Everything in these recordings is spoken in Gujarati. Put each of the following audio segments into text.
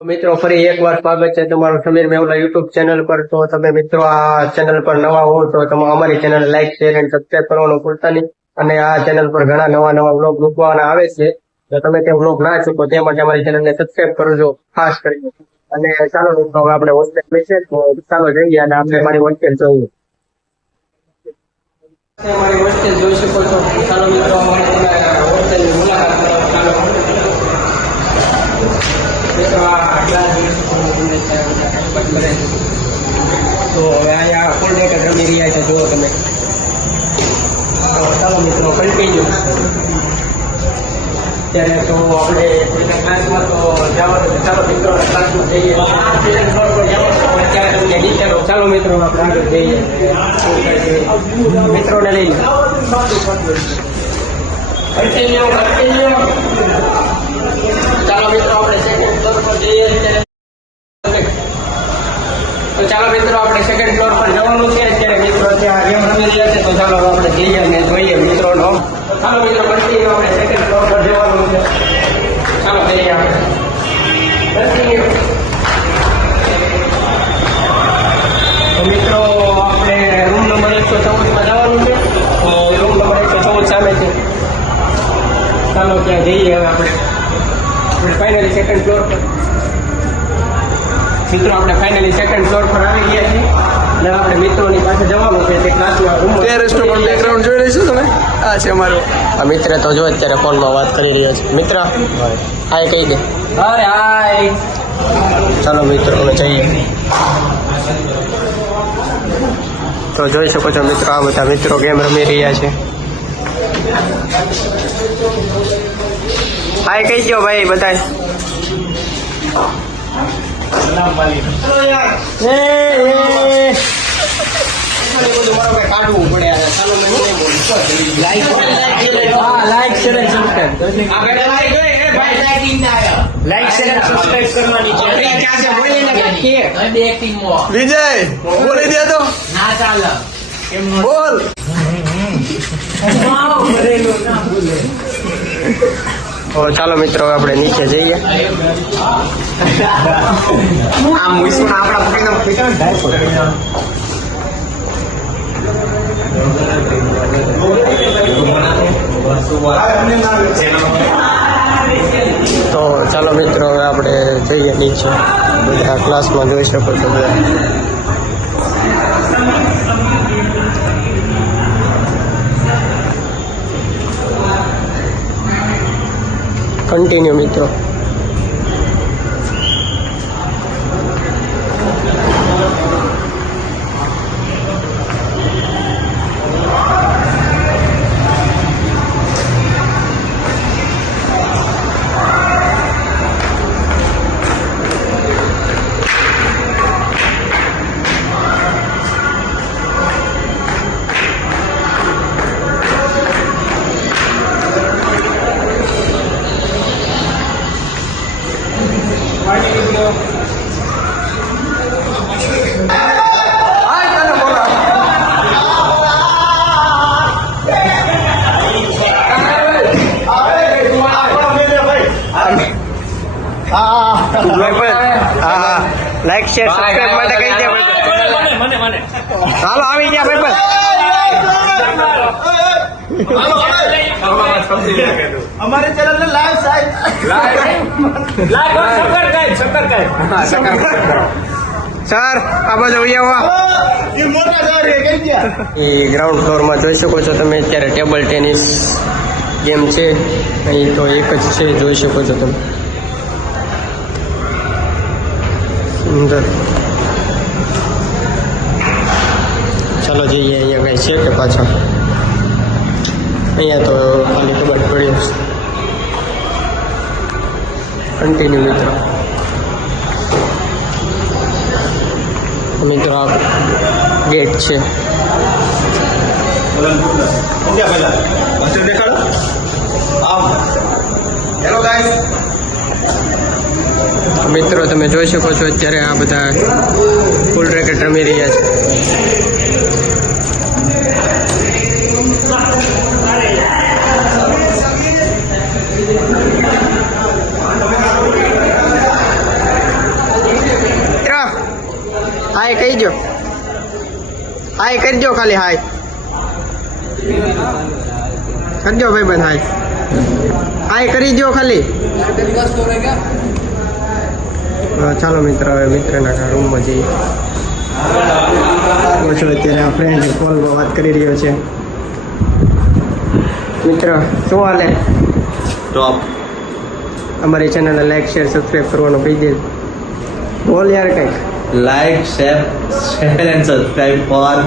મિત્રો ફરી એકવાર સ્વાગત છે તમારું સમીર મેવલા યુટ્યુબ ચેનલ પર। તો તમે મિત્રો આ ચેનલ પર નવા હો તો તમે અમારી ચેનલ લાઈક શેર અને સબસ્ક્રાઇબ કરવાનું ભૂલતા નહીં। અને આ ચેનલ પર ઘણા નવા વ્લોગ મૂકવાના આવે છે, તો તમે તે વ્લોગ ના ચૂકો તે માટે અમારી ચેનલને સબસ્ક્રાઇબ કરજો ખાસ કરીને। અને ચાલો મિત્રો હવે આપણે હોસ્ટેલ છે, તો ચાલો જઈએ અને આપણે મારી હોસ્ટેલ જોઈએ। મારી હોસ્ટેલ જોઈ શકો છો। ચાલો મિત્રો અમારી હોસ્ટેલની મુલાકાત કરો। ચાલો તો હવે અહીંયા ફૂલ ડેક જ રમી રહ્યા છે, જુઓ તમે। ચાલો મિત્રો કન્ટિન્યુ। ત્યારે તો આપણે ક્લાસમાં તો જવાનું છે, ચાલો મિત્રો ક્લાસમાં જઈએ। ચાલો મિત્રો આપણે આગળ જઈએ, મિત્રોને લઈ કન્ટિન્યુ। ચાલો મિત્રો આપણે સેકન્ડ ફ્લોર પર જઈએ। તો ચાલો મિત્રો આપણે સેકન્ડ ફ્લોર પર જવાનું છે અત્યારે। મિત્રો ત્યાં ગેમ રમી રહ્યા છે, તો ચાલો આપણે જઈએ અને જોઈએ મિત્રોનો। ચાલો મિત્રો કન્ટિન્યુ આપણે સેકન્ડ ફ્લોર પર જવાનું છે, ચાલો જઈએ આપણે કન્ટિન્યુ। તો મિત્રો આપણે રૂમ નંબર 114 માં જવાનું છે, તો રૂમ નંબર 114 સામે છે। ચાલો ત્યાં જઈએ હવે આપણે ફાઇનલી સેકન્ડ ફ્લોર પર। મિત્રો આપણે ફાઇનલી સેકન્ડ ફ્લોર પર આવી ગયા છીએ અને આપણે મિત્રોની પાસે જવાનું છે તે ક્લાસમાં રૂમ ટેરેસ પર બેકગ્રાઉન્ડ જોઈ લઈશું તમે। આ છે અમારો આ મિત્ર તો જો અત્યારે ફોનમાં વાત કરી રહ્યો છે। મિત્ર હાય કહી દે। હાય હાય। ચાલો મિત્રો અમે જઈએ। તો જોઈ શકો છો મિત્રો આ બધા મિત્રો ગેમ રમી રહ્યા છે। હાય કહી દો ભાઈ બધાય। કાઢવું પડે, લાઈક શેર અને સબસ્ક્રાઇબ કરવાની છે। વિજય બોલી દે તો ના ચાલે બોલ। તો ચાલો મિત્રો આપણે નીચે જઈએ। આમ વિશ્વના આપણા તો ચાલો મિત્રો હવે આપણે જઈએ નીચે। બધા ક્લાસમાં જોઈ શકો છો બધા। કન્ટિન્યુ મિત્રો। હા લાઈક શેર સબસ્ક્રાઇબ માટે કહી દે મને। ચાલો આવી ગયા ભાઈ અમારી ચેનલ ને લાઈવ સર આ બાજુ ગ્રાઉન્ડ ફ્લોરમાં જોઈ શકો છો તમે। અત્યારે ટેબલ ટેનિસ ગેમ છે અહીં, તો એક જ છે, જોઈ શકો છો તમે સુંદર। ચાલો જઈએ, અહીંયા કઈ છે કે પાછળ? અહીંયા તો ખાલી કબડ પડ્યો છે। કન્ટિન્યુ મિત્રો। મિત્રો આ ગેટ છે। મિત્રો તમે જોઈ શકો છો અત્યારે આ બધા ફૂલ રેકેટ રમી રહ્યા છે। હાય કહી દો, હાય કરજો, ખાલી હાય કરજો ભાઈ બંધ, હાય કરી દો ખાલી. ચાલો મિત્ર, હવે મિત્રના રૂમમાં જઈએ. અત્યારે આ ફ્રેન્ડ કોલમાં વાત કરી રહ્યો છે. મિત્ર શું હાલે? टॉप અમારી ચેનલને લાઈક શેર સબસ્ક્રાઈબ કરવાનું કહી દે. બોલ યાર કંઈક. Like share and subscribe for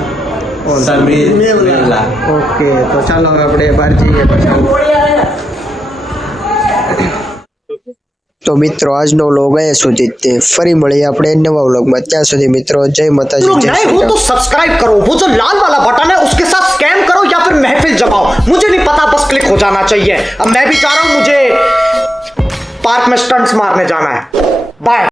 Sameer Mewla. Okay, તો ચાલો હવે આપણે બહાર જઈએ પછી. તો મિત્રો આજનો વ્લોગ અહીંયા સુધી જ તે. ફરી મળીએ આપણે નવા વ્લોગમાં. ત્યાં સુધી મિત્રો જય માતાજી, लोग જય नए શ્રી हो રામ. तो सब्सक्राइब करो, वो जो लाल वाला बटन है उसके साथ स्कैम करो या फिर महफिल जमाओ, मुझे नहीं पता, बस क्लिक हो जाना चाहिए. अब मैं भी जा रहा हूं, मुझे पार्क में स्टंट्स मारने जाना है. बाय.